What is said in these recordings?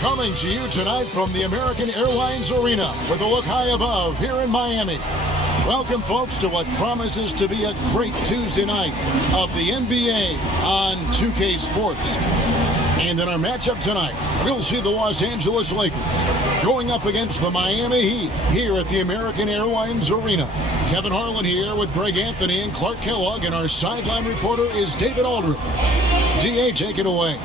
Coming to you tonight from the American Airlines Arena with a look high above here in Miami. Welcome, folks, to what promises to be a great Tuesday night of the NBA on 2K Sports. And in our matchup tonight, we'll see the Los Angeles Lakers going up against the Miami Heat here at the American Airlines Arena. Kevin Harlan here with Greg Anthony and Clark Kellogg, and our sideline reporter is David Aldridge. DA, take it away.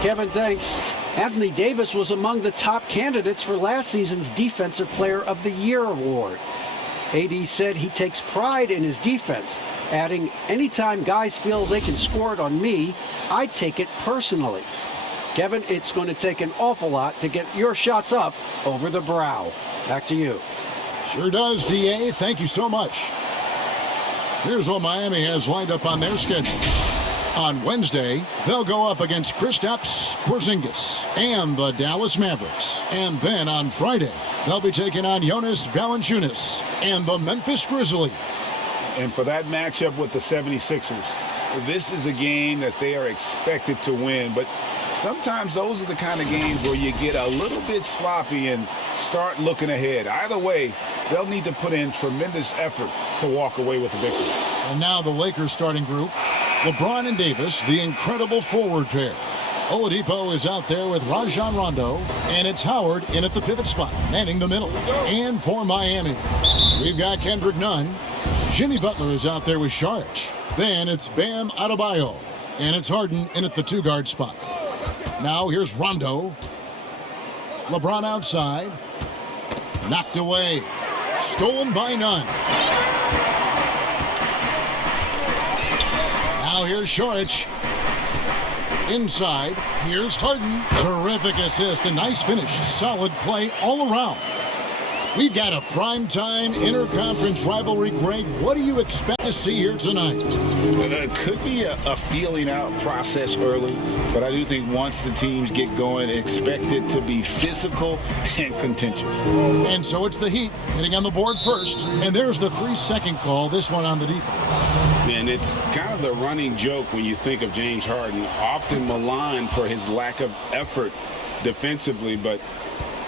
Kevin, thanks. Anthony Davis was among the top candidates for last season's Defensive Player of the Year award. AD said he takes pride in his defense, adding, "Anytime guys feel they can score it on me, I take it personally." Kevin, it's going to take an awful lot to get your shots up over the brow. Back to you. Sure does, DA. Thank you so much. Here's what Miami has lined up on their schedule. On Wednesday, they'll go up against Kristaps Porzingis and the Dallas Mavericks. And then on Friday, they'll be taking on Jonas Valanciunas and the Memphis Grizzlies. And for that matchup with the 76ers, this is a game that they are expected to win. But sometimes those are the kind of games where you get a little bit sloppy and start looking ahead. Either way, they'll need to put in tremendous effort to walk away with a victory. And now the Lakers starting group. LeBron and Davis, the incredible forward pair. Oladipo is out there with Rajon Rondo, and it's Howard in at the pivot spot, manning the middle. And for Miami, we've got Kendrick Nunn. Jimmy Butler is out there with Saric. Then it's Bam Adebayo, and it's Harden in at the two-guard spot. Now here's Rondo. LeBron outside. Knocked away. Stolen by Nunn. Now here's Saric. Inside, here's Harden. Terrific assist, a nice finish. Solid play all around. We've got a primetime interconference rivalry, Greg. What do you expect to see here tonight? It could be a feeling out process early, but I do think once the teams get going, expect it to be physical and contentious. And so it's the Heat hitting on the board first. And there's the 3-second call, this one on the defense. And it's kind of the running joke when you think of James Harden, often maligned for his lack of effort defensively, but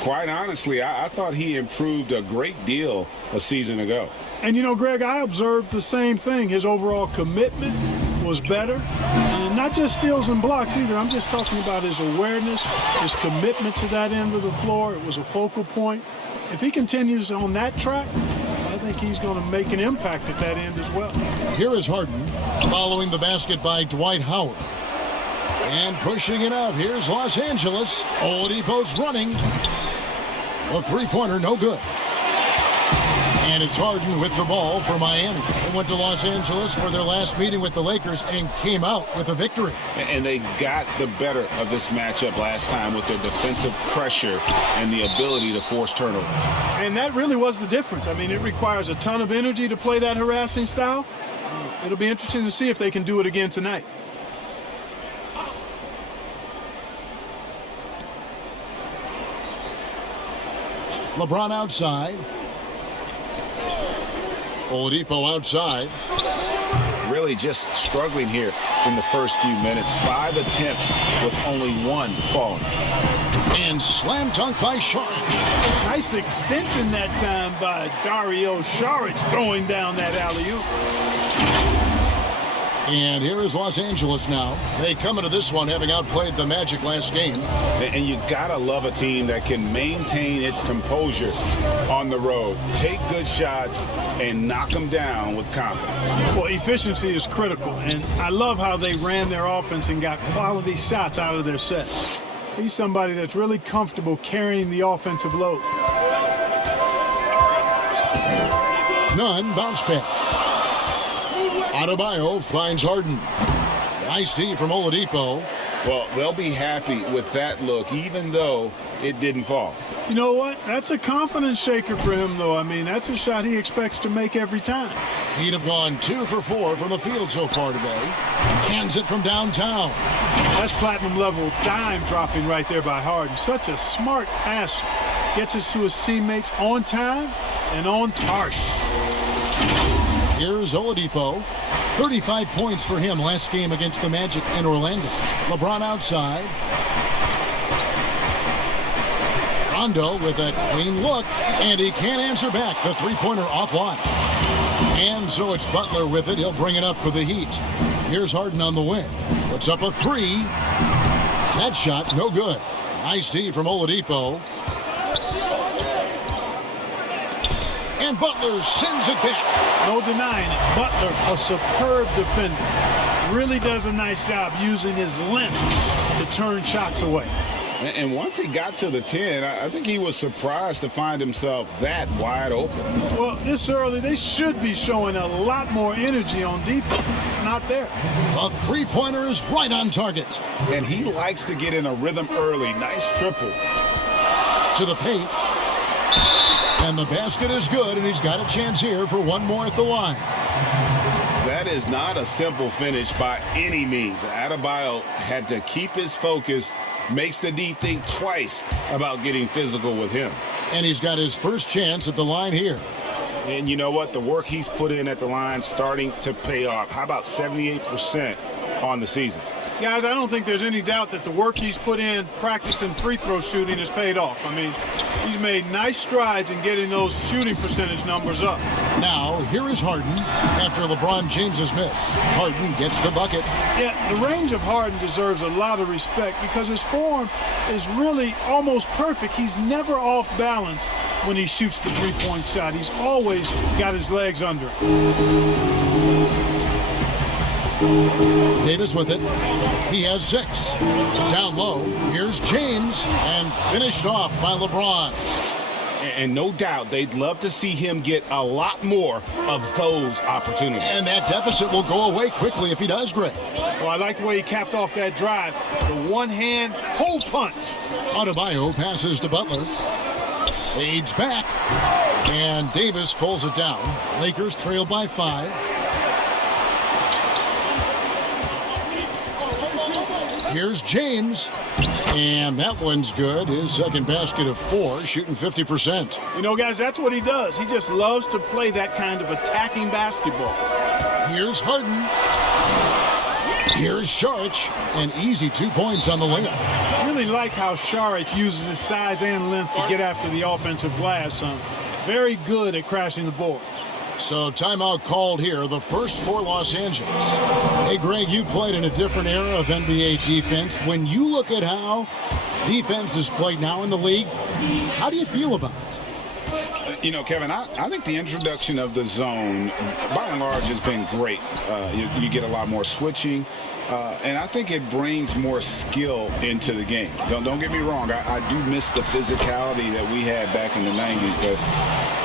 quite honestly, I thought he improved a great deal a season ago. And, you know, Greg, I observed the same thing. His overall commitment was better. And not just steals and blocks either. I'm just talking about his awareness, his commitment to that end of the floor. It was a focal point. If he continues on that track, I think he's going to make an impact at that end as well. Here is Harden following the basket by Dwight Howard. And pushing it up, here's Los Angeles. Oladipo's running. A three-pointer, no good. And it's Harden with the ball for Miami. They went to Los Angeles for their last meeting with the Lakers and came out with a victory. And they got the better of this matchup last time with their defensive pressure and the ability to force turnovers. And that really was the difference. I mean, it requires a ton of energy to play that harassing style. It'll be interesting to see if they can do it again tonight. LeBron outside. Oladipo outside. Really just struggling here in the first few minutes. 5 attempts with only 1 falling. And slam dunk by Saric. Nice extension that time by Dario Saric throwing down that alley-oop. And here is Los Angeles now. They come into this one having outplayed the Magic last game. And you gotta love a team that can maintain its composure on the road, take good shots, and knock them down with confidence. Well, efficiency is critical, and I love how they ran their offense and got quality shots out of their set. He's somebody that's really comfortable carrying the offensive load. Nunn bounce pass. Adebayo finds Harden. Nice D from Oladipo. Well, they'll be happy with that look, even though it didn't fall. You know what? That's a confidence shaker for him, though. I mean, that's a shot he expects to make every time. He'd have gone 2 for 4 from the field so far today. Cans it from downtown. That's platinum-level dime dropping right there by Harden. Such a smart passer. Gets us to his teammates on time and on target. Here's Oladipo. 35 points for him last game against the Magic in Orlando. LeBron outside. Rondo with a clean look, and he can't answer back. The three-pointer offline. And so it's Butler with it. He'll bring it up for the Heat. Here's Harden on the wing. Puts up a three. That shot, no good. Nice D from Oladipo. And Butler sends it back. No denying it. Butler, a superb defender. Really does a nice job using his length to turn shots away. And once he got to the 10, I think he was surprised to find himself that wide open. Well, this early, they should be showing a lot more energy on defense. It's not there. A three-pointer is right on target. And he likes to get in a rhythm early. Nice triple. To the paint. And the basket is good, and he's got a chance here for one more at the line. That is not a simple finish by any means. Adebayo had to keep his focus, makes the D think twice about getting physical with him. And he's got his first chance at the line here. And you know what? The work he's put in at the line starting to pay off. How about 78% on the season? Guys, I don't think there's any doubt that the work he's put in practicing free throw shooting has paid off. I mean, he's made nice strides in getting those shooting percentage numbers up. Now, here is Harden after LeBron James's miss. Harden gets the bucket. Yeah, the range of Harden deserves a lot of respect because his form is really almost perfect. He's never off balance when he shoots the three-point shot. He's always got his legs under it. Davis with it. He has 6. Down low, here's James, and finished off by LeBron. And no doubt they'd love to see him get a lot more of those opportunities. And that deficit will go away quickly if he does, Greg. Well, I like the way he capped off that drive. The one-hand hole punch. Adebayo passes to Butler. Fades back. And Davis pulls it down. Lakers trail by 5. Here's James, and that one's good. His second basket of 4, shooting 50%. You know, guys, that's what he does. He just loves to play that kind of attacking basketball. Here's Harden. Here's Saric, an easy 2 points on the layup. I really like how Saric uses his size and length to get after the offensive glass. Very good at crashing the boards. So timeout called here, the first for Los Angeles. Hey, Greg, you played in a different era of NBA defense. When you look at how defense is played now in the league, how do you feel about it? You know, Kevin, I think the introduction of the zone, by and large, has been great. You get a lot more switching, and I think it brings more skill into the game. Don't get me wrong, I do miss the physicality that we had back in the 90s, but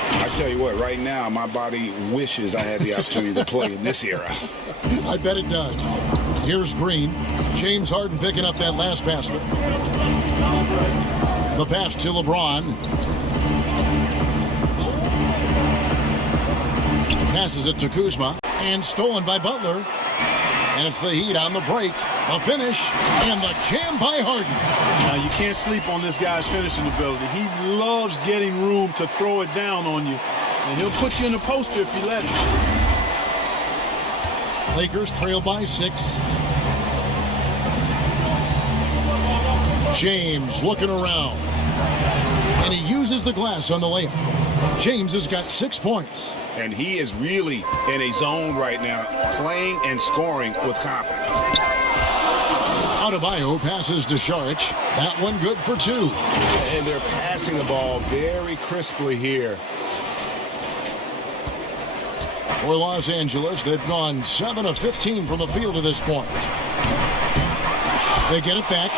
I tell you what, right now, my body wishes I had the opportunity to play in this era. I bet it does. Here's Green. James Harden picking up that last basket. The pass to LeBron. Passes it to Kuzma. And stolen by Butler. And it's the Heat on the break. A finish. And the jam by Harden. Now, you can't sleep on this guy's finishing ability. He loves getting room to throw it down on you. And he'll put you in a poster if you let him. Lakers trail by 6. James looking around. And he uses the glass on the layup. James has got 6 points. And he is really in a zone right now, playing and scoring with confidence. Adebayo passes to Saric. That one good for 2. And they're passing the ball very crisply here. For Los Angeles, they've gone 7 of 15 from the field to this point. They get it back.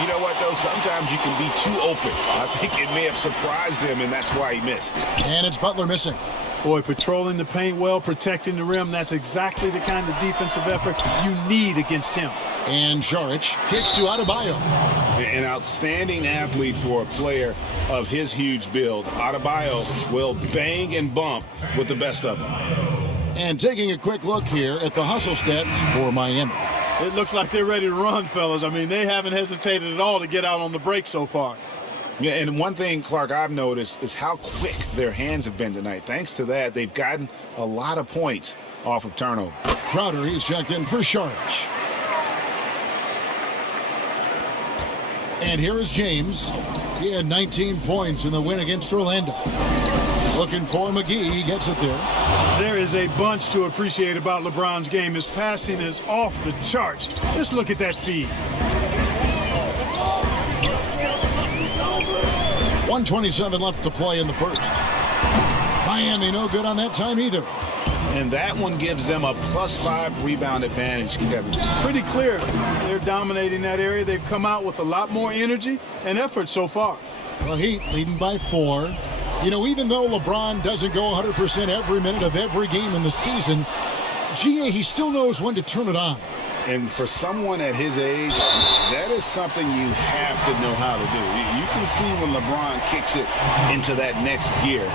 You know what, though? Sometimes you can be too open. I think it may have surprised him, and that's why he missed. And it's Butler missing. Boy, patrolling the paint well, protecting the rim, that's exactly the kind of defensive effort you need against him. And Saric kicks to Adebayo. An outstanding athlete for a player of his huge build. Adebayo will bang and bump with the best of them. And taking a quick look here at the hustle stats for Miami. It looks like they're ready to run, fellas. I mean, they haven't hesitated at all to get out on the break so far. Yeah, and one thing, Clark, I've noticed is how quick their hands have been tonight. Thanks to that, they've gotten a lot of points off of turnover. Crowder, he's checked in for Saric. And here is James. He had 19 points in the win against Orlando. Looking for McGee. He gets it there. There is a bunch to appreciate about LeBron's game. His passing is off the charts. Just look at that feed. 1:27 left to play in the first. Miami no good on that time either. And that one gives them a +5 rebound advantage, Kevin. Pretty clear. They're dominating that area. They've come out with a lot more energy and effort so far. The Heat leading by 4. You know, even though LeBron doesn't go 100% every minute of every game in the season, GA, he still knows when to turn it on. And for someone at his age, that is something you have to know how to do. You can see when LeBron kicks it into that next gear.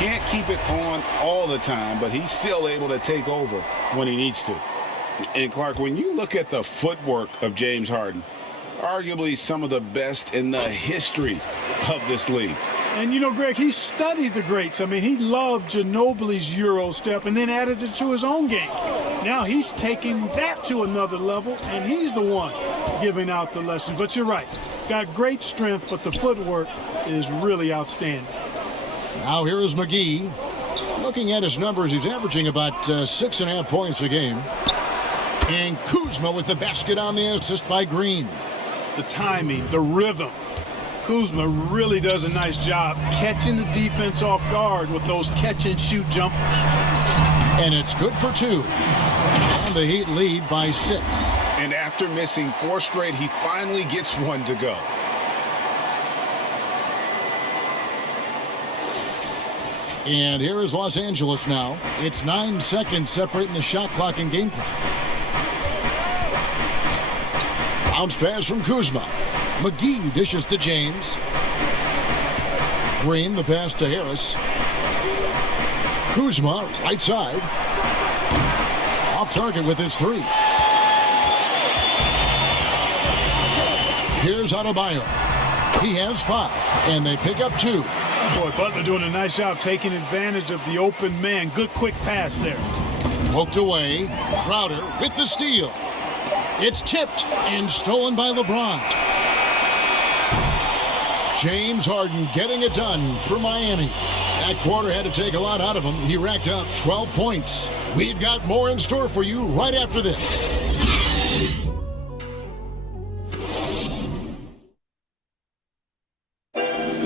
Can't keep it on all the time, but he's still able to take over when he needs to. And Clark, when you look at the footwork of James Harden, arguably some of the best in the history of this league. And, you know, Greg, he studied the greats. I mean, he loved Ginobili's Euro step and then added it to his own game. Now he's taking that to another level, and he's the one giving out the lessons. But you're right. Got great strength, but the footwork is really outstanding. Now here is McGee. Looking at his numbers, he's averaging about 6.5 points a game. And Kuzma with the basket on the assist by Green. The timing, the rhythm. Kuzma really does a nice job catching the defense off guard with those catch-and-shoot jumpers. And it's good for 2. And the Heat lead by 6. And after missing 4 straight, he finally gets one to go. And here is Los Angeles now. It's 9 seconds separating the shot clock and game clock. Bounce pass from Kuzma. McGee dishes to James. Green, the pass to Harris. Kuzma, right side. Off target with his 3. Here's Adebayo. He has 5, and they pick up 2. Boy, Butler doing a nice job taking advantage of the open man. Good quick pass there. Poked away. Crowder with the steal. It's tipped and stolen by LeBron. James Harden getting it done for Miami. That quarter had to take a lot out of him. He racked up 12 points. We've got more in store for you right after this.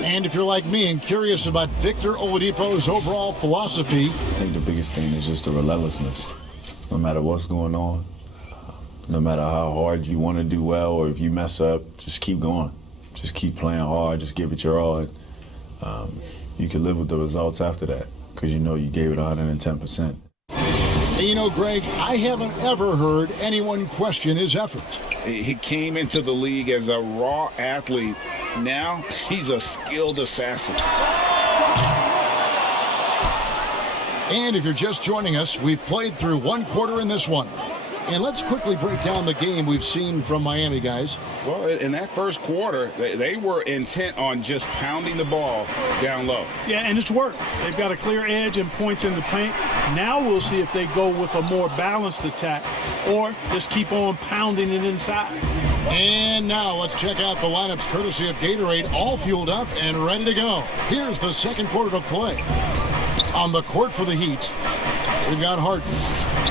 And if you're like me and curious about Victor Oladipo's overall philosophy, I think the biggest thing is just the relentlessness. No matter what's going on, no matter how hard you want to do well, or if you mess up, just keep going. Just keep playing hard, just give it your all. And, you can live with the results after that because you know you gave it 110%. And you know, Greg, I haven't ever heard anyone question his effort. He came into the league as a raw athlete. Now he's a skilled assassin. And if you're just joining us, we've played through 1 quarter in this one. And let's quickly break down the game we've seen from Miami, guys. Well, in that first quarter, they were intent on just pounding the ball down low. Yeah, and it's worked. They've got a clear edge and points in the paint. Now we'll see if they go with a more balanced attack or just keep on pounding it inside. And now let's check out the lineups courtesy of Gatorade, all fueled up and ready to go. Here's the second quarter of play. On the court for the Heat, we've got Harden.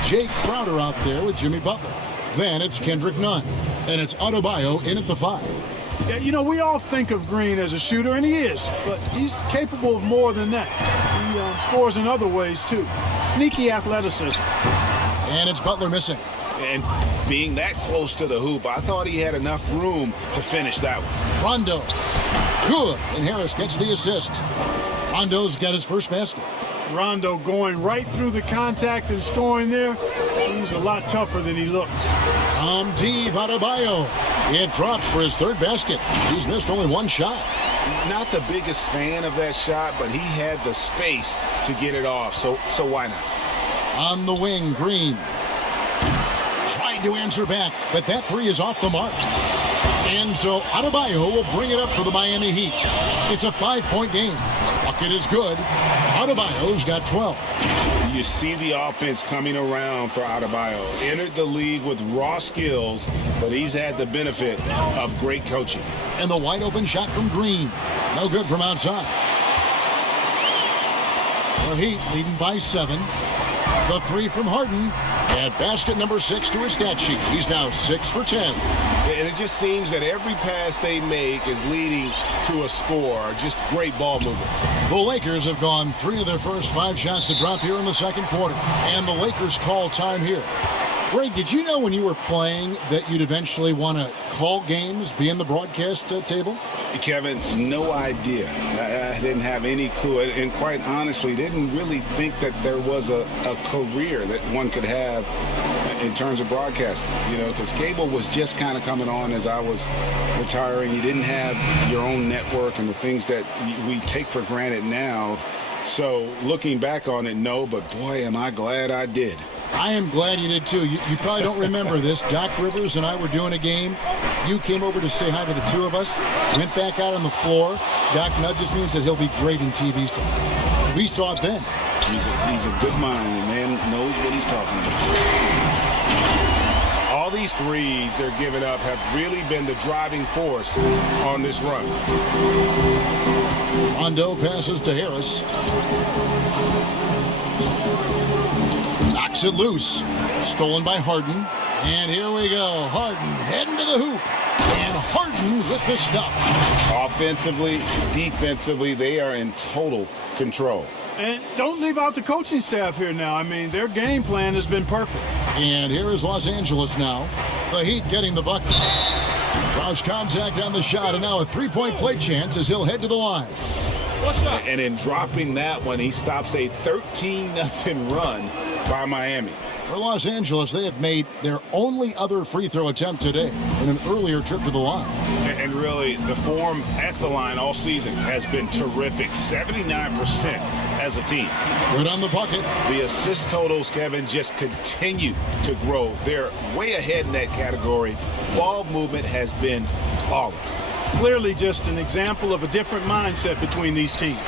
Jay Crowder out there with Jimmy Butler. Then it's Kendrick Nunn. And it's Adebayo in at the 5. Yeah, you know, we all think of Green as a shooter, and he is. But he's capable of more than that. He scores in other ways, too. Sneaky athleticism. And it's Butler missing. And being that close to the hoop, I thought he had enough room to finish that one. Rondo. Good. And Harris gets the assist. Rondo's got his first basket. Rondo going right through the contact and scoring there. He's a lot tougher than he looks. Deep Adebayo. It drops for his 3rd basket. He's missed only 1 shot. Not the biggest fan of that shot, but he had the space to get it off, so why not? On the wing, Green. Tried to answer back, but that 3 is off the mark. And so Adebayo will bring it up for the Miami Heat. It's a 5-point game. Bucket is good. Adebayo's got 12. you see the offense coming around for Adebayo. Entered the league with raw skills, but he's had the benefit of great coaching. And the wide open shot from Green. No good from outside. The Heat leading by 7. The 3 from Harden. And basket number 6 to his stat sheet. He's now 6 for 10. And it just seems that every pass they make is leading to a score. Just great ball movement. The Lakers have gone 3 of their first 5 shots to drop here in the second quarter. And the Lakers call time here. Greg, did you know when you were playing that you'd eventually want to call games, be in the broadcast table? Kevin, no idea. I didn't have any clue. And quite honestly, didn't really think that there was a career that one could have in terms of broadcasting. You know, because cable was just kind of coming on as I was retiring. You didn't have your own network and the things that we take for granted now. So looking back on it, no, but boy, am I glad I did. I am glad you did too. You probably don't remember this. Doc Rivers and I were doing a game. You came over to say hi to the two of us, went back out on the floor. Doc nudges me and said he'll be great in TV someday. We saw it then. He's a good mind, and man knows what he's talking about. All these threes they're giving up have really been the driving force on this run. Rondo passes to Harris. Knocks it loose. Stolen by Harden. And here we go. Harden heading to the hoop. And Harden with the stuff. Offensively, defensively, they are in total control. And don't leave out the coaching staff here now. I mean, their game plan has been perfect. And here is Los Angeles now. The Heat getting the bucket. Draws contact on the shot, and now a three-point play chance as he'll head to the line. And in dropping that one, he stops a 13-0 run by Miami. For Los Angeles, they have made their only other free throw attempt today in an earlier trip to the line. And really, the form at the line all season has been terrific. 79% as a team. Good on the bucket. The assist totals, Kevin, just continue to grow. They're way ahead in that category. Ball movement has been flawless. Clearly just an example of a different mindset between these teams.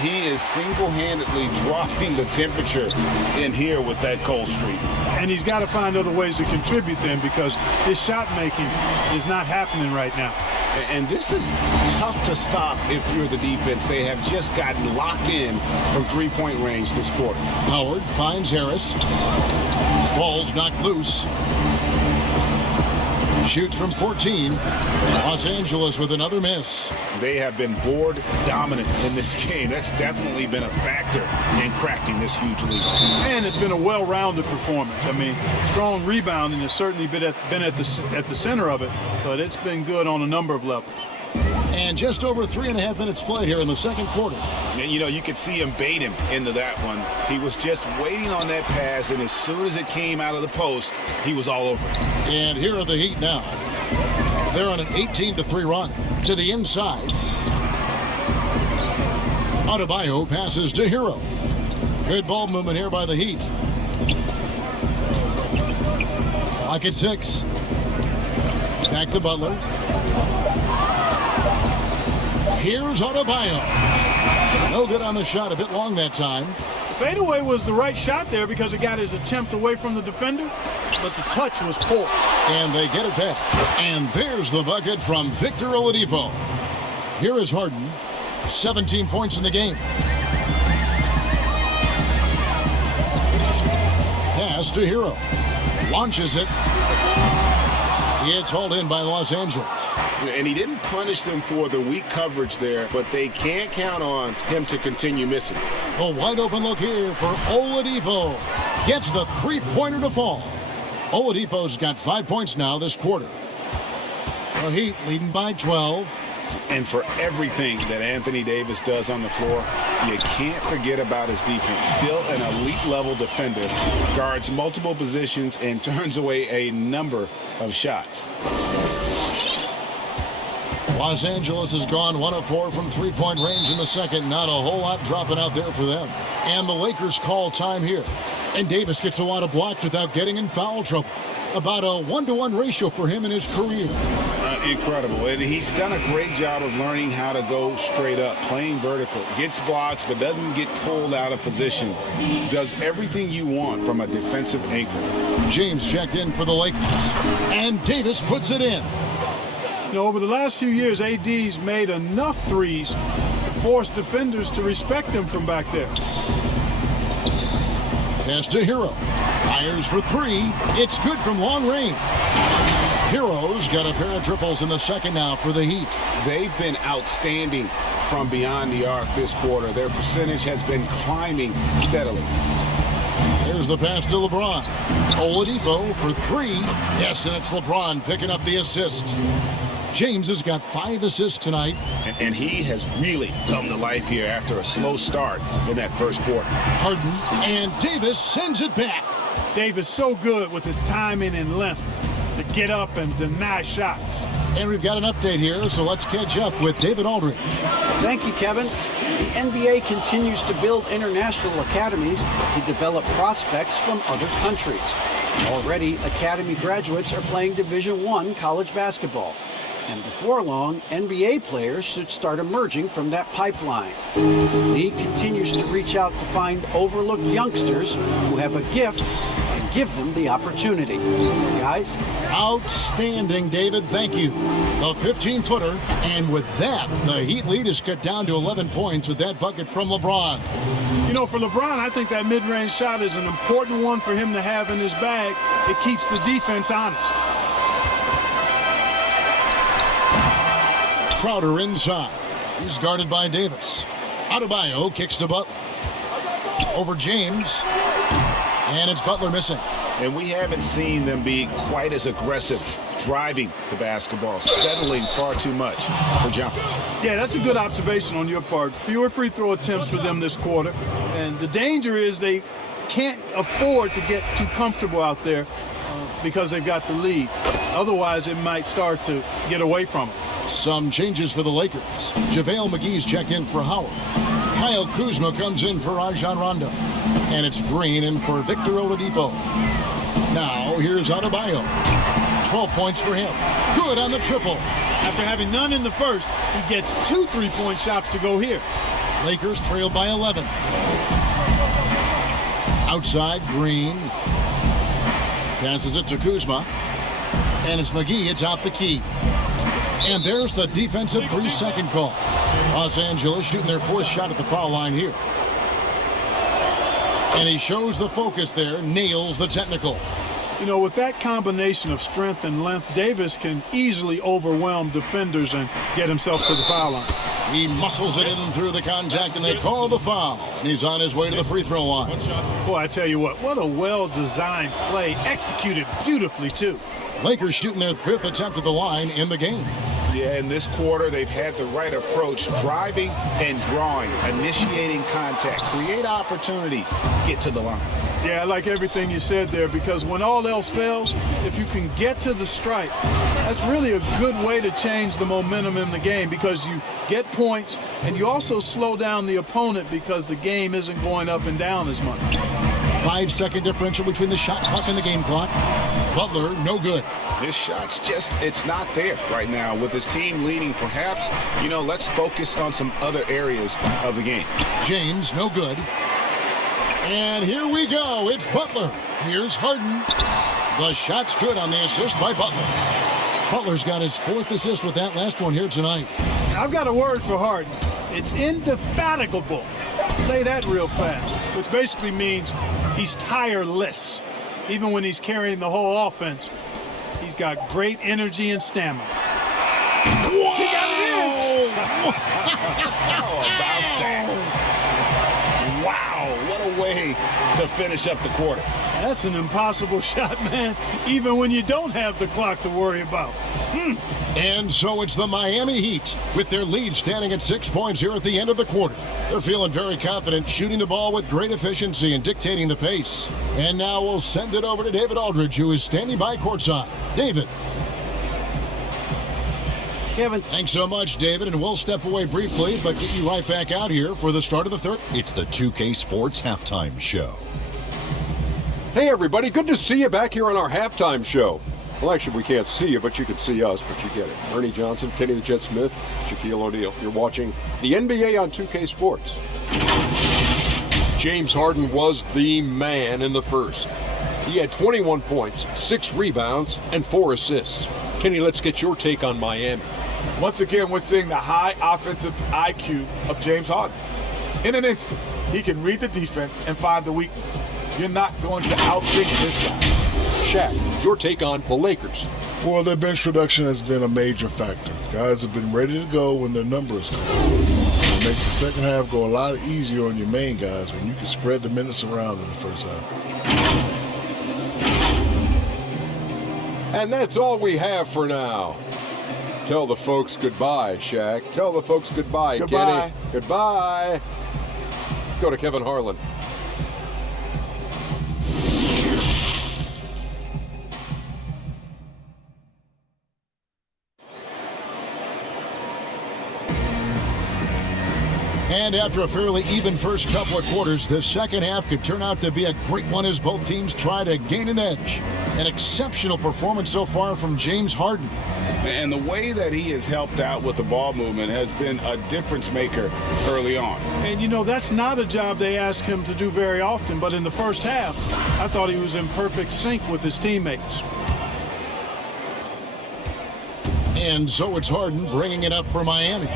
He is single-handedly dropping the temperature in here with that cold streak. And he's got to find other ways to contribute then, because his shot making is not happening right now. And this is tough to stop if you're the defense. They have just gotten locked in from three-point range this quarter. Howard finds Harris. Ball's knocked loose. Shoots from 14. Los Angeles with another miss. They have been board dominant in this game. That's definitely been a factor in crafting this huge lead. And it's been a well-rounded performance. I mean, strong rebounding has certainly been at the center of it, but it's been good on a number of levels. And just over 3.5 minutes played here in the second quarter. And, you know, you could see him bait him into that one. He was just waiting on that pass, and as soon as it came out of the post, he was all over it. And here are the Heat now. They're on an 18-3 run to the inside. Adebayo passes to Hero. Good ball movement here by the Heat. Clock at 6. Back to Butler. Here's Adebayo. No good on the shot, a bit long that time. The fadeaway was the right shot there because it got his attempt away from the defender, but the touch was poor. And they get it back. And there's the bucket from Victor Oladipo. Here is Harden. 17 points in the game. Pass to Hero. Launches it. It's hauled in by Los Angeles. And he didn't punish them for the weak coverage there, but they can't count on him to continue missing. A wide open look here for Oladipo. Gets the three-pointer to fall. Oladipo's got 5 points now this quarter. The Heat leading by 12. And for everything that Anthony Davis does on the floor, you can't forget about his defense. Still an elite-level defender, guards multiple positions, and turns away a number of shots. Los Angeles has gone 1 of 4 from three-point range in the second. Not a whole lot dropping out there for them. And the Lakers call time here. And Davis gets a lot of blocks without getting in foul trouble. about a 1-to-1 ratio for him in his career. Incredible. And he's done a great job of learning how to go straight up, playing vertical. Gets blocks, but doesn't get pulled out of position. Does everything you want from a defensive anchor. James checked in for the Lakers. And Davis puts it in. You know, over the last few years, AD's made enough threes to force defenders to respect him from back there. Pass to Hero. Fires for three. It's good from long range. Hero's got a pair of triples in the second now for the Heat. They've been outstanding from beyond the arc this quarter. Their percentage has been climbing steadily. There's the pass to LeBron. Oladipo for three. Yes, and it's LeBron picking up the assist. James has got 5 assists tonight. And he has really come to life here after a slow start in that first quarter. Harden and Davis sends it back. Davis so good with his timing and length to get up and deny shots. And we've got an update here, so let's catch up with David Aldridge. Thank you, Kevin. The NBA continues to build international academies to develop prospects from other countries. Already, academy graduates are playing Division I college basketball. And before long, NBA players should start emerging from that pipeline. The league continues to reach out to find overlooked youngsters who have a gift and give them the opportunity. Guys? Outstanding, David. Thank you. The 15-footer. And with that, the Heat lead is cut down to 11 points with that bucket from LeBron. You know, for LeBron, I think that mid-range shot is an important one for him to have in his bag. It keeps the defense honest. Crowder inside. He's guarded by Davis. Adebayo kicks to Butler. Over James. And it's Butler missing. And we haven't seen them be quite as aggressive driving the basketball, settling far too much for jumpers. Yeah, that's a good observation on your part. Fewer free throw attempts for them this quarter. And the danger is they can't afford to get too comfortable out there because they've got the lead. Otherwise, it might start to get away from them. Some changes for the Lakers. JaVale McGee's checked in for Howard. Kyle Kuzma comes in for Rajon Rondo. And it's Green in for Victor Oladipo. Now, here's Adebayo. 12 points for him. Good on the triple. After having none in the first, he gets 2 3-point shots to go here. Lakers trail by 11. Outside, Green. Passes it to Kuzma. And it's McGee atop the key. And there's the defensive 3-second call. Los Angeles shooting their 4th shot at the foul line here. And he shows the focus there, nails the technical. You know, with that combination of strength and length, Davis can easily overwhelm defenders and get himself to the foul line. He muscles it in through the contact, and they call the foul. And he's on his way to the free throw line. Boy, I tell you what a well-designed play, executed beautifully, too. Lakers shooting their 5th attempt at the line in the game. Yeah, in this quarter, they've had the right approach, driving and drawing, initiating contact, create opportunities, get to the line. Yeah, I like everything you said there, because when all else fails, if you can get to the stripe, that's really a good way to change the momentum in the game, because you get points and you also slow down the opponent because the game isn't going up and down as much. 5-second differential between the shot clock and the game clock. Butler, no good. His shot's just, it's not there right now. With his team leading, perhaps, you know, let's focus on some other areas of the game. James, no good. And here we go. It's Butler. Here's Harden. The shot's good on the assist by Butler. Butler's got his 4th assist with that last one here tonight. I've got a word for Harden. It's indefatigable. Say that real fast, which basically means he's tireless. Even when he's carrying the whole offense, he's got great energy and stamina. Whoa! He got it in! How about that? Wow, what a way to finish up the quarter. That's an impossible shot, man, even when you don't have the clock to worry about. And so it's the Miami Heat with their lead standing at 6 points here at the end of the quarter. They're feeling very confident, shooting the ball with great efficiency and dictating the pace. And now we'll send it over to David Aldridge, who is standing by courtside. David. Kevin. Thanks so much, David, and we'll step away briefly, but get you right back out here for the start of the third. It's the 2K Sports Halftime Show. Hey, everybody. Good to see you back here on our halftime show. Well, actually, we can't see you, but you can see us, but you get it. Ernie Johnson, Kenny the Jet Smith, Shaquille O'Neal. You're watching the NBA on 2K Sports. James Harden was the man in the first. He had 21 points, 6 rebounds, and 4 assists. Kenny, let's get your take on Miami. Once again, we're seeing the high offensive IQ of James Harden. In an instant, he can read the defense and find the weakness. You're not going to outthink this guy. Shaq, your take on the Lakers. Well, their bench production has been a major factor. Guys have been ready to go when their numbers come. It makes the second half go a lot easier on your main guys when you can spread the minutes around in the first half. And that's all we have for now. Tell the folks goodbye, Shaq. Tell the folks goodbye, Goodbye. Kenny. Goodbye. Go to Kevin Harlan. And after a fairly even first couple of quarters, the second half could turn out to be a great one as both teams try to gain an edge. An exceptional performance so far from James Harden. And the way that he has helped out with the ball movement has been a difference maker early on. And, you know, that's not a job they ask him to do very often, but in the first half, I thought he was in perfect sync with his teammates. And so it's Harden bringing it up for Miami.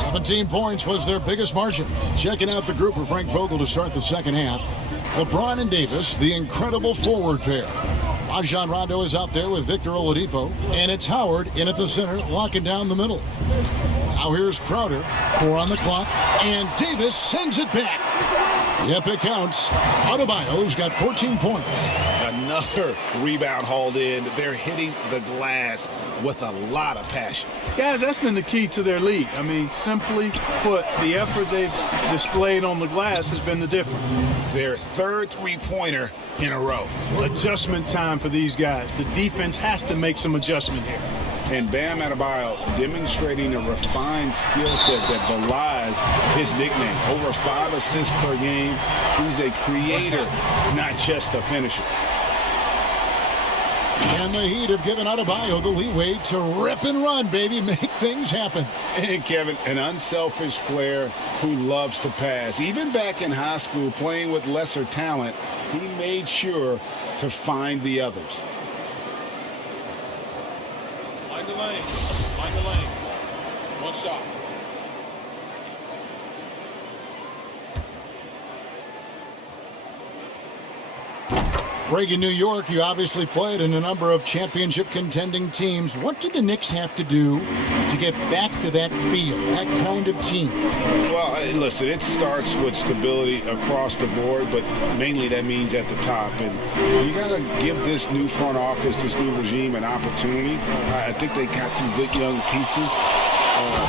17 points was their biggest margin. Checking out the group for Frank Vogel to start the second half. LeBron and Davis, the incredible forward pair. Rajon Rondo is out there with Victor Oladipo. And it's Howard in at the center, locking down the middle. Now here's Crowder, 4 on the clock. And Davis sends it back. Yep, it counts. Adebayo's got 14 points. Another rebound hauled in. They're hitting the glass with a lot of passion. Guys, that's been the key to their lead. I mean, simply put, the effort they've displayed on the glass has been the difference. Their third three-pointer in a row. Adjustment time for these guys. The defense has to make some adjustment here. And Bam Adebayo demonstrating a refined skill set that belies his nickname. Over 5 assists per game. He's a creator, not just a finisher. And the Heat have given Adebayo the leeway to rip and run, baby. Make things happen. And Kevin, an unselfish player who loves to pass. Even back in high school, playing with lesser talent, he made sure to find the others. Mind the lane. Mind the lane. One shot. Reagan, New York, you obviously played in a number of championship contending teams. What do the Knicks have to do to get back to that feel, that kind of team? Well, listen, it starts with stability across the board, but mainly that means at the top. And you got to give this new front office, this new regime, an opportunity. I think they got some good young pieces,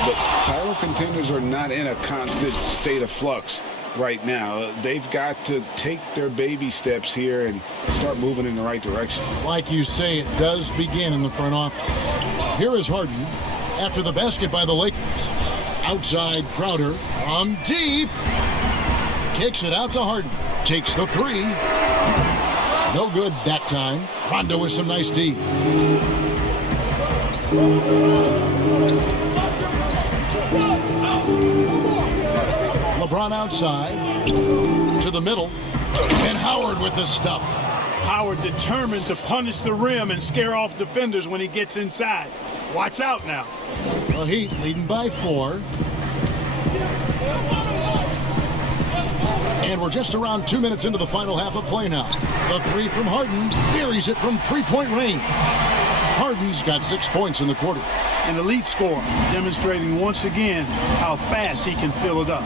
but title contenders are not in a constant state of flux right now. They've got to take their baby steps here and start moving in the right direction. Like you say, it does begin in the front office. Here is Harden after the basket by the Lakers. Outside Crowder from deep. Kicks it out to Harden. Takes the three. No good that time. Rondo with some nice D. LeBron outside to the middle, and Howard with the stuff. Howard determined to punish the rim and scare off defenders when he gets inside. Watch out now. The Heat leading by 4. And we're just around 2 minutes into the final half of play now. The three from Harden buries it from three-point range. Harden's got 6 points in the quarter. An elite scorer, demonstrating once again how fast he can fill it up.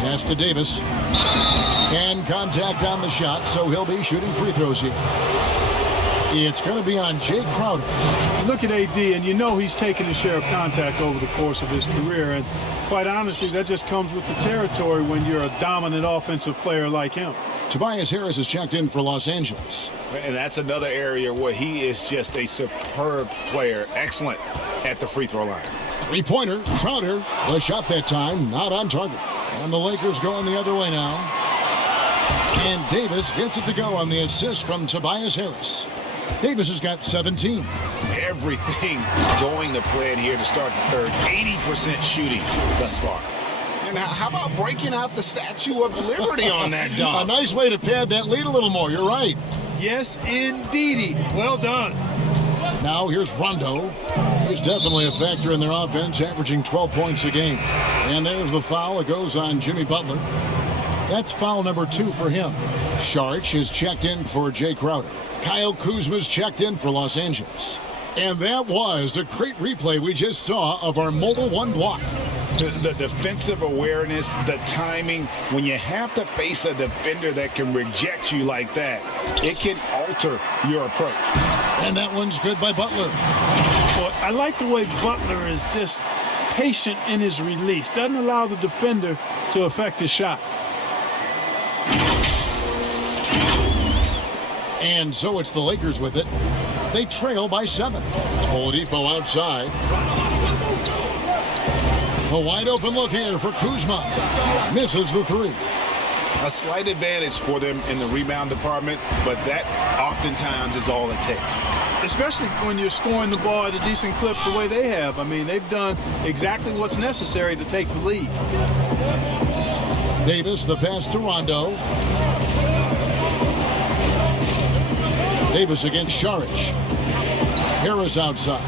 Pass to Davis. And contact on the shot, so he'll be shooting free throws here. It's going to be on Jay Crowder. Look at AD, and you know he's taken his share of contact over the course of his career. And quite honestly, that just comes with the territory when you're a dominant offensive player like him. Tobias Harris has checked in for Los Angeles. And that's another area where he is just a superb player. Excellent at the free throw line. Three-pointer, Crowder. The shot that time, not on target. And the Lakers going the other way now. And Davis gets it to go on the assist from Tobias Harris. Davis has got 17. Everything going to plan here to start the third. 80% shooting thus far. And how about breaking out the Statue of Liberty on that A dunk? nice way to pad that lead a little more. You're right. Yes, indeedy. Well done. Now here's Rondo. He's definitely a factor in their offense, averaging 12 points a game. And there's the foul. It goes on Jimmy Butler. That's foul number 2 for him. Saric is checked in for Jay Crowder. Kyle Kuzma's checked in for Los Angeles. And that was a great replay we just saw of our Mobile One block. The defensive awareness, the timing, when you have to face a defender that can reject you like that, it can alter your approach. And that one's good by Butler. Well, I like the way Butler is just patient in his release. Doesn't allow the defender to affect his shot. And so it's the Lakers with it. They trail by 7. Oladipo outside. A wide open look here for Kuzma. Misses the 3. A slight advantage for them in the rebound department, but that oftentimes is all it takes. Especially when you're scoring the ball at a decent clip the way they have. I mean, they've done exactly what's necessary to take the lead. Davis, the pass to Rondo. Davis against Saric. Harris outside.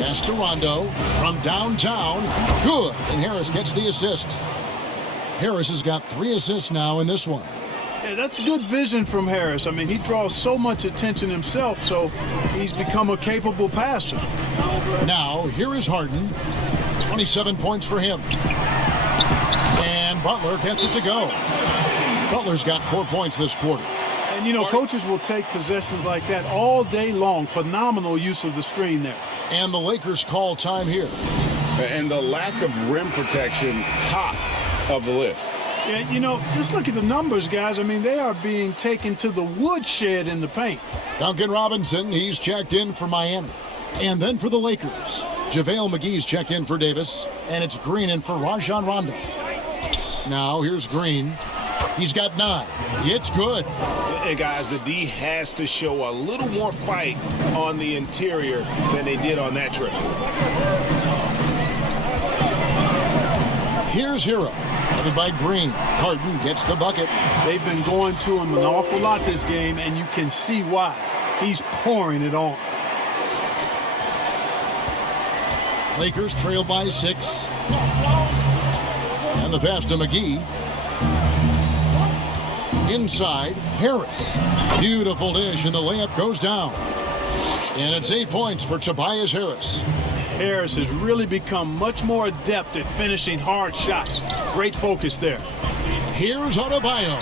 Pass to Rondo from downtown. Good. And Harris gets the assist. Harris has got 3 assists now in this one. Yeah, that's good vision from Harris. I mean, he draws so much attention himself, so he's become a capable passer. Now, here is Harden. 27 points for him. And Butler gets it to go. Butler's got 4 points this quarter. And, you know, coaches will take possessions like that all day long. Phenomenal use of the screen there. And the Lakers call time here. And the lack of rim protection, top of the list. Yeah, you know, just look at the numbers, guys. I mean, they are being taken to the woodshed in the paint. Duncan Robinson, he's checked in for Miami. And then for the Lakers, JaVale McGee's checked in for Davis. And it's Green in for Rajon Rondo. Now here's Green. He's got 9. It's good. Hey, guys, the D has to show a little more fight on the interior than they did on that trip. Here's Hero. Headed by Green. Harden gets the bucket. They've been going to him an awful lot this game, and you can see why. He's pouring it on. Lakers trail by 6. And the pass to McGee. Inside, Harris. Beautiful dish, and the layup goes down. And it's 8 points for Tobias Harris. Harris has really become much more adept at finishing hard shots. Great focus there. Here's Adebayo.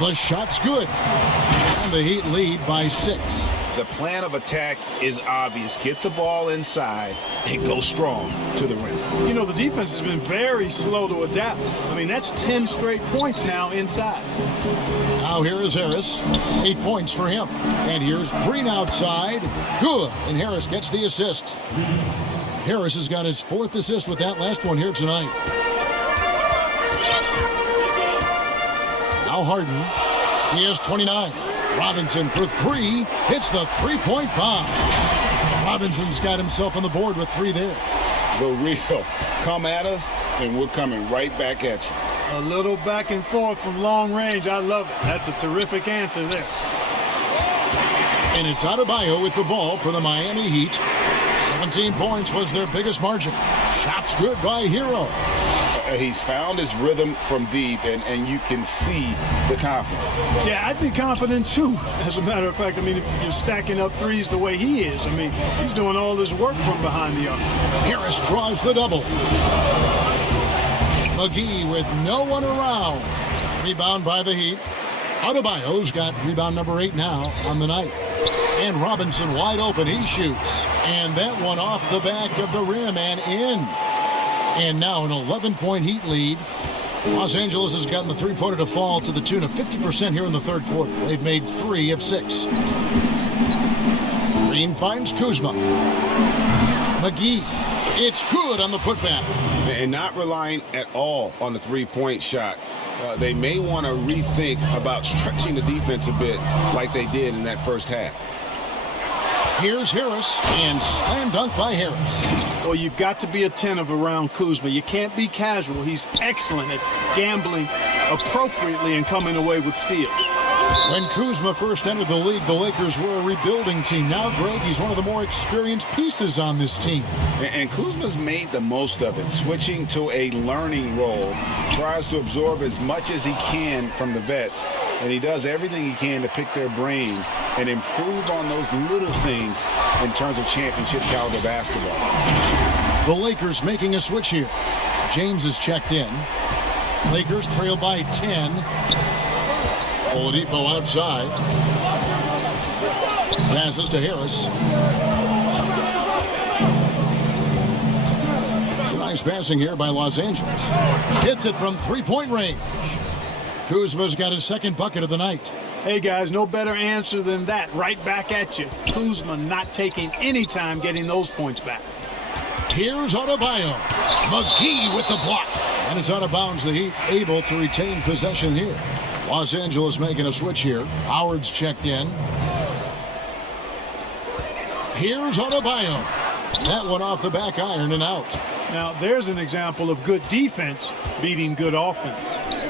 The shot's good. And the Heat lead by 6. The plan of attack is obvious. Get the ball inside and go strong to the rim. You know, the defense has been very slow to adapt. I mean, that's 10 straight points now inside. Now here is Harris. 8 points for him. And here's Green outside. Good. And Harris gets the assist. Harris has got his 4th assist with that last one here tonight. Now Harden. He has 29. Robinson for 3. Hits the 3-point bomb. Robinson's got himself on the board with 3 there. The real. Come at us, and we're coming right back at you. A little back and forth from long range. I love it. That's a terrific answer there. And it's Adebayo with the ball for the Miami Heat. 17 points was their biggest margin. Shots good by Hero. He's found his rhythm from deep, and you can see the confidence. Yeah, I'd be confident too, as a matter of fact. I mean, if you're stacking up threes the way he is, I mean, he's doing all this work from behind the arc. Harris draws the double. McGee with no one around. Rebound by the Heat. Adebayo's got rebound number 8 now on the night. And Robinson wide open. He shoots. And that one off the back of the rim and in. And now an 11-point Heat lead. Los Angeles has gotten the three-pointer to fall to the tune of 50% here in the third quarter. They've made 3 of 6. Green finds Kuzma. McGee. It's good on the putback. And not relying at all on the three-point shot. They may want to rethink about stretching the defense a bit like they did in that first half. Here's Harris, and slam dunk by Harris. Well, you've got to be attentive around Kuzma. You can't be casual. He's excellent at gambling appropriately and coming away with steals. When Kuzma first entered the league, the Lakers were a rebuilding team. Now, Greg, he's one of the more experienced pieces on this team. And Kuzma's made the most of it, switching to a learning role, tries to absorb as much as he can from the vets, and he does everything he can to pick their brain and improve on those little things in terms of championship caliber basketball. The Lakers making a switch here. James is checked in. Lakers trail by 10. Oladipo outside. Passes to Harris. It's a nice passing here by Los Angeles. Hits it from three-point range. Kuzma's got his second bucket of the night. Hey, guys, no better answer than that. Right back at you. Kuzma not taking any time getting those points back. Here's Adebayo. McGee with the block. And it's out of bounds. The Heat able to retain possession here. Los Angeles making a switch here. Howard's checked in. Here's Adebayo. That one off the back iron and out. Now, there's an example of good defense beating good offense.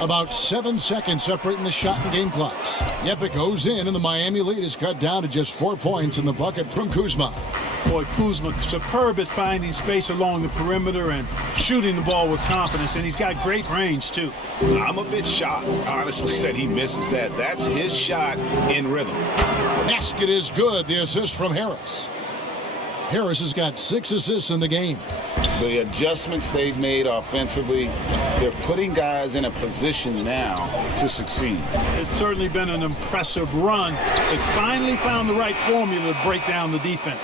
About 7 seconds separating the shot and game clocks. Yep, it goes in, and the Miami lead is cut down to just 4 points in the bucket from Kuzma. Boy, Kuzma superb at finding space along the perimeter and shooting the ball with confidence, and he's got great range, too. I'm a bit shocked, honestly, that he misses that. That's his shot in rhythm. Basket is good. The assist from Harris. Harris has got 6 assists in the game. The adjustments they've made offensively, they're putting guys in a position now to succeed. It's certainly been an impressive run. They finally found the right formula to break down the defense.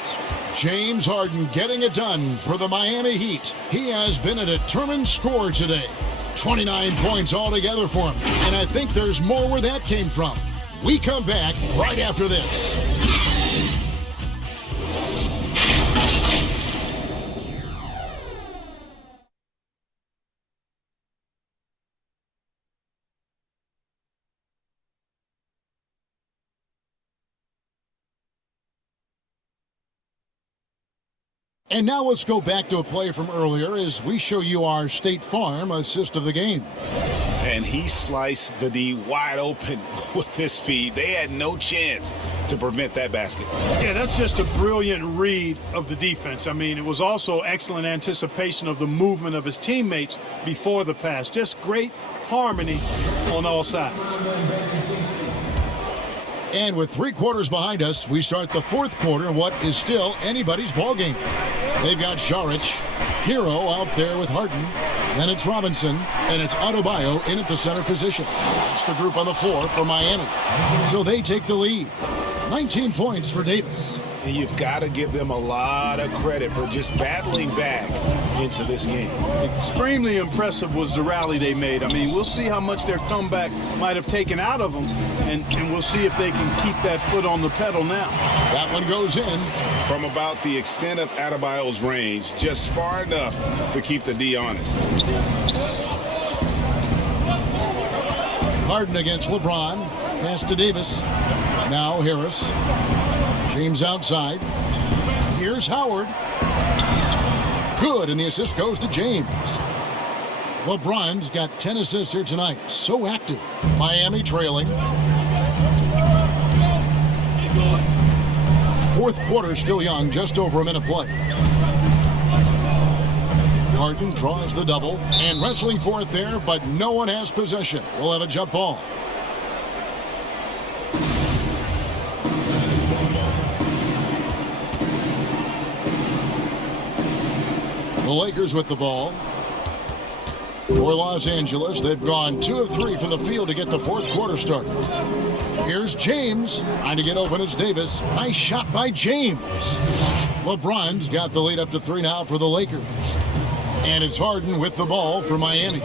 James Harden getting it done for the Miami Heat. He has been a determined scorer today. 29 points altogether for him. And I think there's more where that came from. We come back right after this. And now let's go back to a play from earlier as we show you our State Farm assist of the game. And he sliced the D wide open with this feed. They had no chance to prevent that basket. Yeah, that's just a brilliant read of the defense. I mean, it was also excellent anticipation of the movement of his teammates before the pass. Just great harmony on all sides. And with 3 quarters behind us, we start the 4th quarter in what is still anybody's ball game. They've got Saric, Hero out there with Harden. Then it's Robinson, and it's Adebayo in at the center position. It's the group on the floor for Miami. So they take the lead. 19 points for Davis. And you've got to give them a lot of credit for just battling back into this game. Extremely impressive was the rally they made. I mean, we'll see how much their comeback might have taken out of them, and we'll see if they can keep that foot on the pedal now. That one goes in. From about the extent of Adebayo's range, just far enough to keep the D honest. Harden against LeBron. Pass to Davis. Now Harris. James outside. Here's Howard. Good, and the assist goes to James. LeBron's got 10 assists here tonight. So active. Miami trailing. 4th quarter still young, just over a minute play. Harden draws the double and wrestling for it there, but no one has possession. We'll have a jump ball. The Lakers with the ball. For Los Angeles, they've gone 2 of 3 from the field to get the 4th quarter started. Here's James. Trying to get open, it's Davis. Nice shot by James. LeBron's got the lead up to 3 now for the Lakers. And it's Harden with the ball for Miami.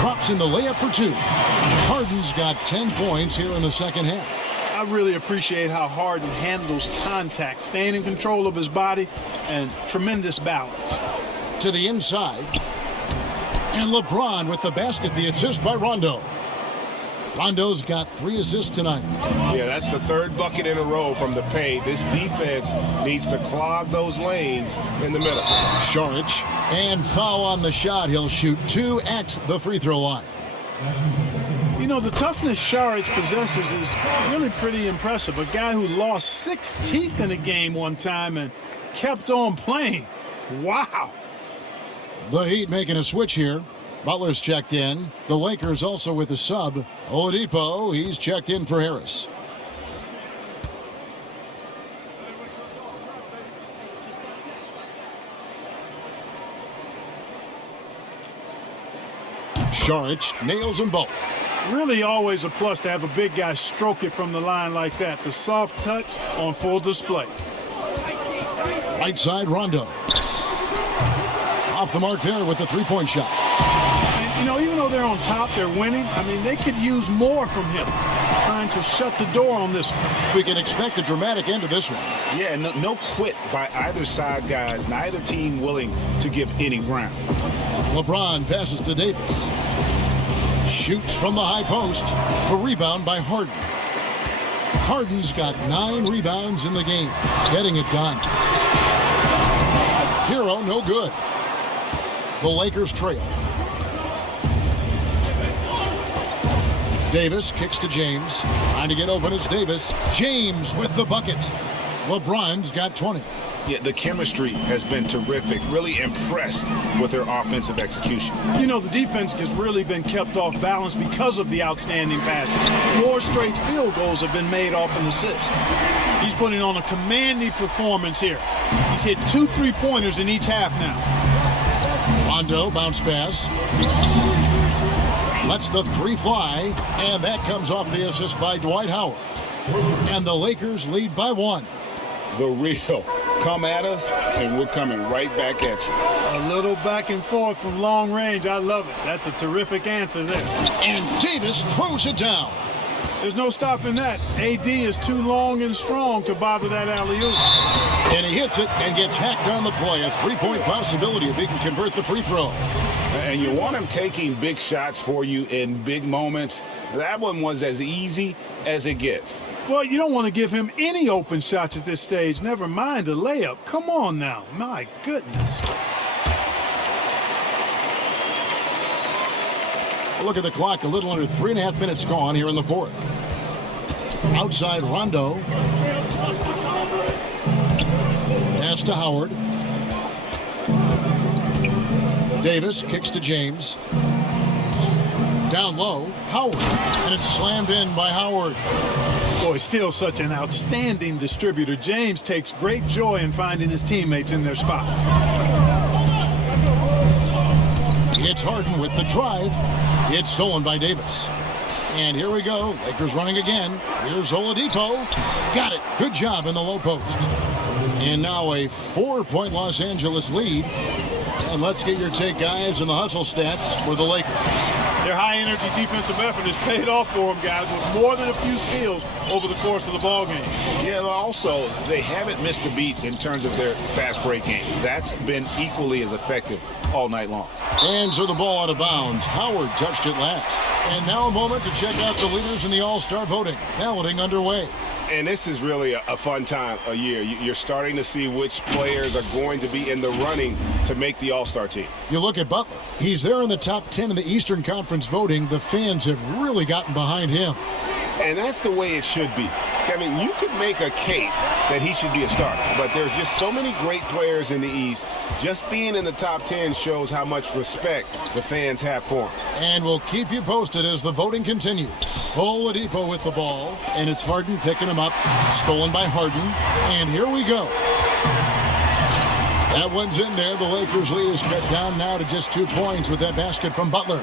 Drops in the layup for 2. Harden's got 10 points here in the second half. I really appreciate how Harden handles contact, staying in control of his body, and tremendous balance. To the inside. And LeBron with the basket, the assist by Rondo. Rondo's got 3 assists tonight. Yeah, that's the 3rd bucket in a row from the paint. This defense needs to clog those lanes in the middle. Saric, and foul on the shot. He'll shoot 2 at the free throw line. You know, the toughness Saric possesses is really pretty impressive. A guy who lost 6 teeth in a game one time and kept on playing. Wow. The Heat making a switch here. Butler's checked in. The Lakers also with a sub. Oladipo, he's checked in for Harris. Saric nails them both. Really always a plus to have a big guy stroke it from the line like that. The soft touch on full display. Right side, Rondo. Off the mark there with the three-point shot. And, you know, even though they're on top, they're winning. I mean, they could use more from him. Trying to shut the door on this one. We can expect a dramatic end to this one. Yeah, no quit by either side, guys. Neither team willing to give any ground. LeBron passes to Davis. Shoots from the high post. The rebound by Harden. Harden's got 9 rebounds in the game. Getting it done. Hero, no good. The Lakers trail. Davis kicks to James. Trying to get open is Davis. James with the bucket. LeBron's got 20. Yeah, the chemistry has been terrific. Really impressed with their offensive execution. You know, the defense has really been kept off balance because of the outstanding passes. 4 straight field goals have been made off an assist. He's putting on a commanding performance here. He's hit 2 3-pointers in each half now. Rondo bounce pass. Lets the 3 fly, and that comes off the assist by Dwight Howard. And the Lakers lead by 1. The real. Come at us, and we're coming right back at you. A little back and forth from long range. I love it. That's a terrific answer there. And Davis throws it down. There's no stopping that. AD is too long and strong to bother that alley-oop. And he hits it and gets hacked on the play. A 3-point possibility if he can convert the free throw. And you want him taking big shots for you in big moments. That one was as easy as it gets. Well, you don't want to give him any open shots at this stage. Never mind a layup. Come on now. My goodness. Look at the clock. A little under 3.5 minutes gone here in the 4th. Outside Rondo. Pass to Howard. Davis kicks to James. Down low, Howard. And it's slammed in by Howard. Boy, still such an outstanding distributor. James takes great joy in finding his teammates in their spots. It's Harden with the drive. It's stolen by Davis. And here we go. Lakers running again. Here's Oladipo. Got it. Good job in the low post. And now a 4-point Los Angeles lead. And let's get your take, guys, and the hustle stats for the Lakers. Their high-energy defensive effort has paid off for them, guys, with more than a few steals over the course of the ballgame. Yeah, but also, they haven't missed a beat in terms of their fast break game. That's been equally as effective all night long. Hands are the ball out of bounds. Howard touched it last. And now a moment to check out the leaders in the All-Star voting. Balloting underway. And this is really a fun time of year. You're starting to see which players are going to be in the running to make the All-Star team. You look at Butler. He's there in the top 10 in the Eastern Conference voting. The fans have really gotten behind him. And that's the way it should be. Kevin, you could make a case that he should be a starter, but there's just so many great players in the East. Just being in the top 10 shows how much respect the fans have for him. And we'll keep you posted as the voting continues. Oladipo with the ball, and it's Harden picking him up. Stolen by Harden, and here we go. That one's in there. The Lakers lead is cut down now to just 2 points with that basket from Butler.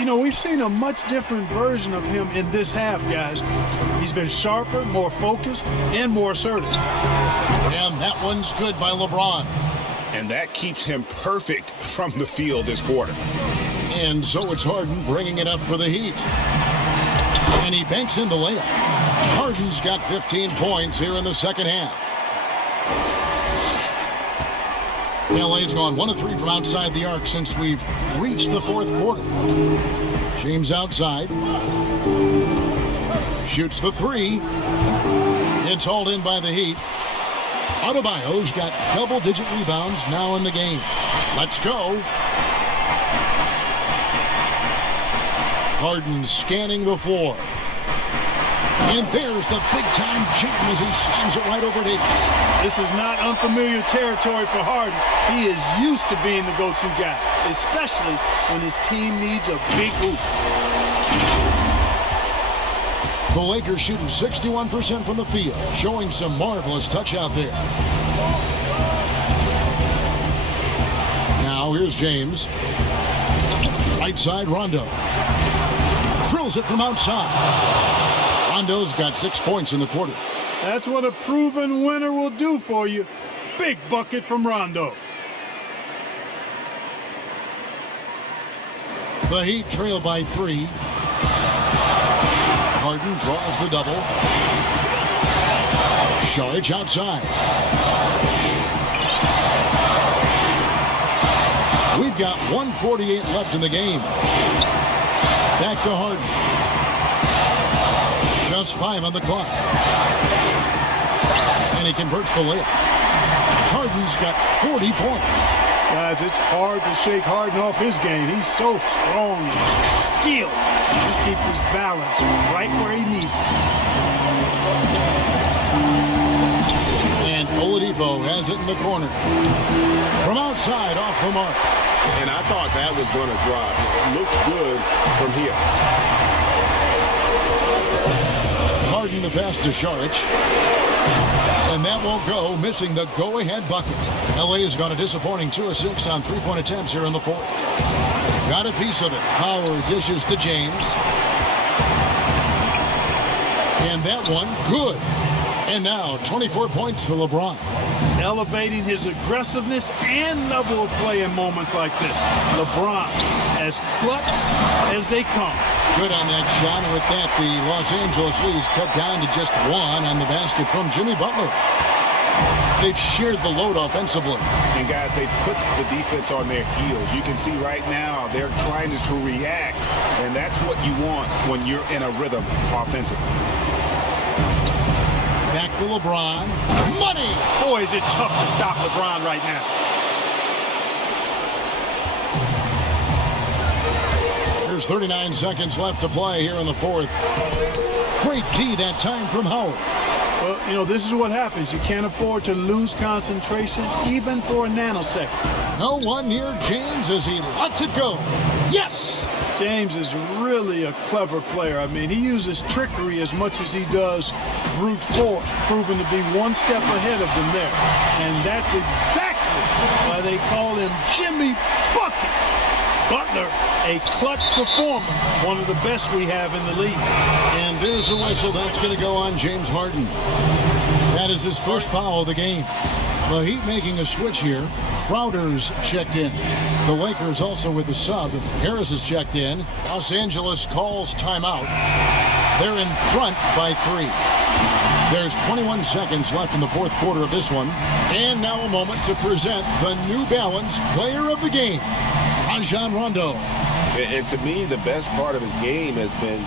You know, we've seen a much different version of him in this half, guys. He's been sharper, more focused, and more assertive. And that one's good by LeBron. And that keeps him perfect from the field this quarter. And so it's Harden bringing it up for the Heat. And he banks in the layup. Harden's got 15 points here in the second half. LA's gone 1 of 3 from outside the arc since we've reached the fourth quarter. James outside. Shoots the 3. It's hauled in by the Heat. Adebayo's got double-digit rebounds now in the game. Let's go. Harden scanning the floor. And there's the big-time jam as he slams it right over Davis. This is not unfamiliar territory for Harden. He is used to being the go-to guy, especially when his team needs a big hoop. The Lakers shooting 61% from the field, showing some marvelous touch out there. Now here's James. Right side, Rondo. Drills it from outside. Rondo's got 6 points in the quarter. That's what a proven winner will do for you. Big bucket from Rondo. The Heat trail by 3. Harden draws the double. Saric outside. We've got 1:48 left in the game. Back to Harden. Just 5 on the clock. And he converts the layup. Harden's got 40 points. Guys, it's hard to shake Harden off his game. He's so strong and skilled. He keeps his balance right where he needs it. And Oladipo has it in the corner. From outside, off the mark. And I thought that was going to drop. It looked good from here. Harden the pass to Saric. And that won't go, missing the go-ahead bucket. LA has gone a disappointing 2 of 6 on 3-point attempts here in the fourth. Got a piece of it. Howard dishes to James. And that one, good. And now 24 points for LeBron. Elevating his aggressiveness and level of play in moments like this. LeBron, as clutch as they come. Good on that shot. And with that, the Los Angeles Leafs cut down to just 1 on the basket from Jimmy Butler. They've shared the load offensively. And guys, they put the defense on their heels. You can see right now they're trying to react, and that's what you want when you're in a rhythm offensively. Back to LeBron. Money! Boy, is it tough to stop LeBron right now. There's 39 seconds left to play here in the fourth. Great D that time from Howard. Well, you know, this is what happens. You can't afford to lose concentration even for a nanosecond. No one near James as he lets it go. Yes! James is really a clever player. I mean, he uses trickery as much as he does brute force, proving to be one step ahead of them there. And that's exactly why they call him Jimmy Bucket. Butler, a clutch performer, one of the best we have in the league. And there's a whistle. That's going to go on James Harden. That is his first foul of the game. The Heat making a switch here. Crowder's checked in. The Lakers also with a sub. Harris is checked in. Los Angeles calls timeout. They're in front by 3. There's 21 seconds left in the fourth quarter of this one. And now a moment to present the New Balance Player of the Game, Rajon Rondo. And to me, the best part of his game has been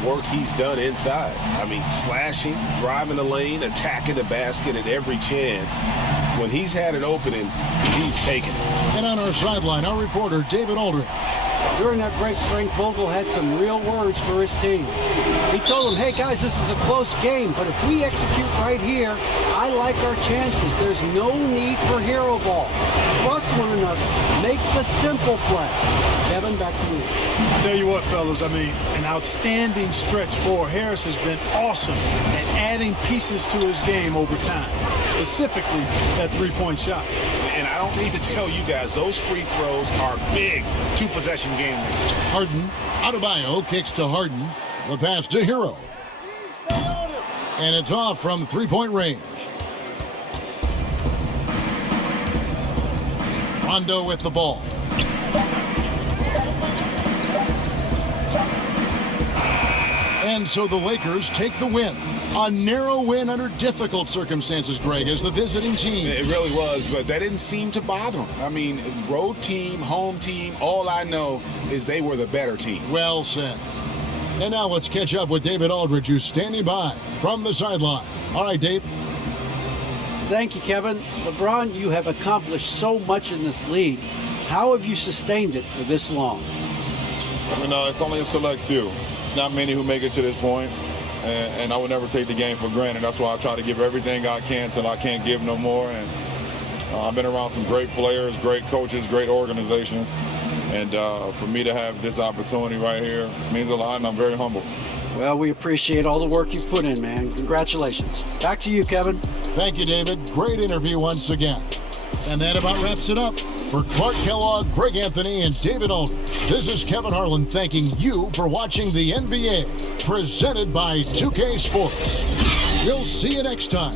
the work he's done inside. I mean, slashing, driving the lane, attacking the basket at every chance. When he's had an opening, he's taken it. And on our sideline, our reporter, David Aldridge. During that break, Frank Vogel had some real words for his team. He told them, hey guys, this is a close game, but if we execute right here, I like our chances. There's no need for hero ball. Trust one another. Make the simple play. Kevin, back to you. Tell you what, fellas, I mean, an outstanding stretch for Harris has been awesome at adding pieces to his game over time, specifically that three-point shot. And I don't need to tell you guys, those free throws are big two-possession game winners. Harden, Adebayo kicks to Harden. The pass to Hero. And it's off from three-point range. Rondo with the ball. And so the Lakers take the win. A narrow win under difficult circumstances, Greg, as the visiting team. It really was, but that didn't seem to bother them. I mean, road team, home team, all I know is they were the better team. Well said. And now let's catch up with David Aldridge, who's standing by from the sideline. All right, Dave. Thank you, Kevin. LeBron, you have accomplished so much in this league. How have you sustained it for this long? You know, it's only a select few. It's not many who make it to this point, and I would never take the game for granted. That's why I try to give everything I can till I can't give no more. And I've been around some great players, great coaches, great organizations. And for me to have this opportunity right here means a lot, and I'm very humble. Well, we appreciate all the work you've put in, man. Congratulations. Back to you, Kevin. Thank you, David. Great interview once again. And that about wraps it up. For Clark Kellogg, Greg Anthony, and David Aldridge, this is Kevin Harlan thanking you for watching the NBA, presented by 2K Sports. We'll see you next time